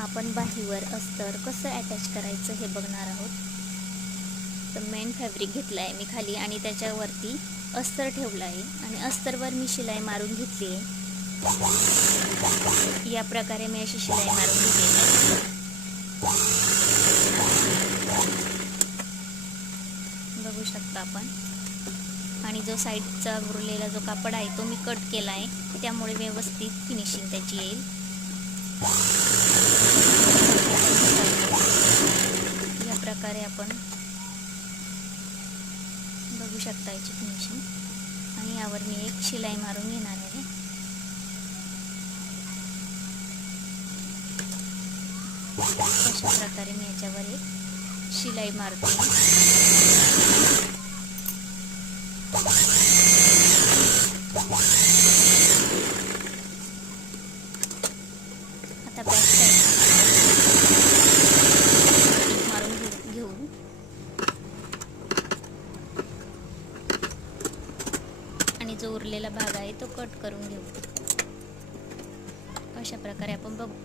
आपण बाहीवर अस्तर कसं अटॅच करायचं हे बघणार आहोत. तर मेन फॅब्रिक घेतलं आहे मी खाली आणि त्याच्यावरती अस्तर ठेवलं आहे आणि अस्तरवर मी शिलाई मारून घेतली आहे. या प्रकारे मी अशी शिलाई मारून घेतली आहे. बघू शकता आपण. आणि जो साईडचा उरलेला जो कापड आहे तो मी कट केला आहे, त्यामुळे व्यवस्थित फिनिशिंग त्याची येईल. या प्रकारे आपण बघू शकता याची फिनिशिंग. आणि यावर मी एक शिलाई मारून घेणार आहे. अशा प्रकारे मी याच्यावर एक शिलाई मारते. आता बॅक साईड मारून घेऊ. आणि जो उरलेला भाग आहे तो कट करून घेऊ. अशा प्रकारे आपण बघू.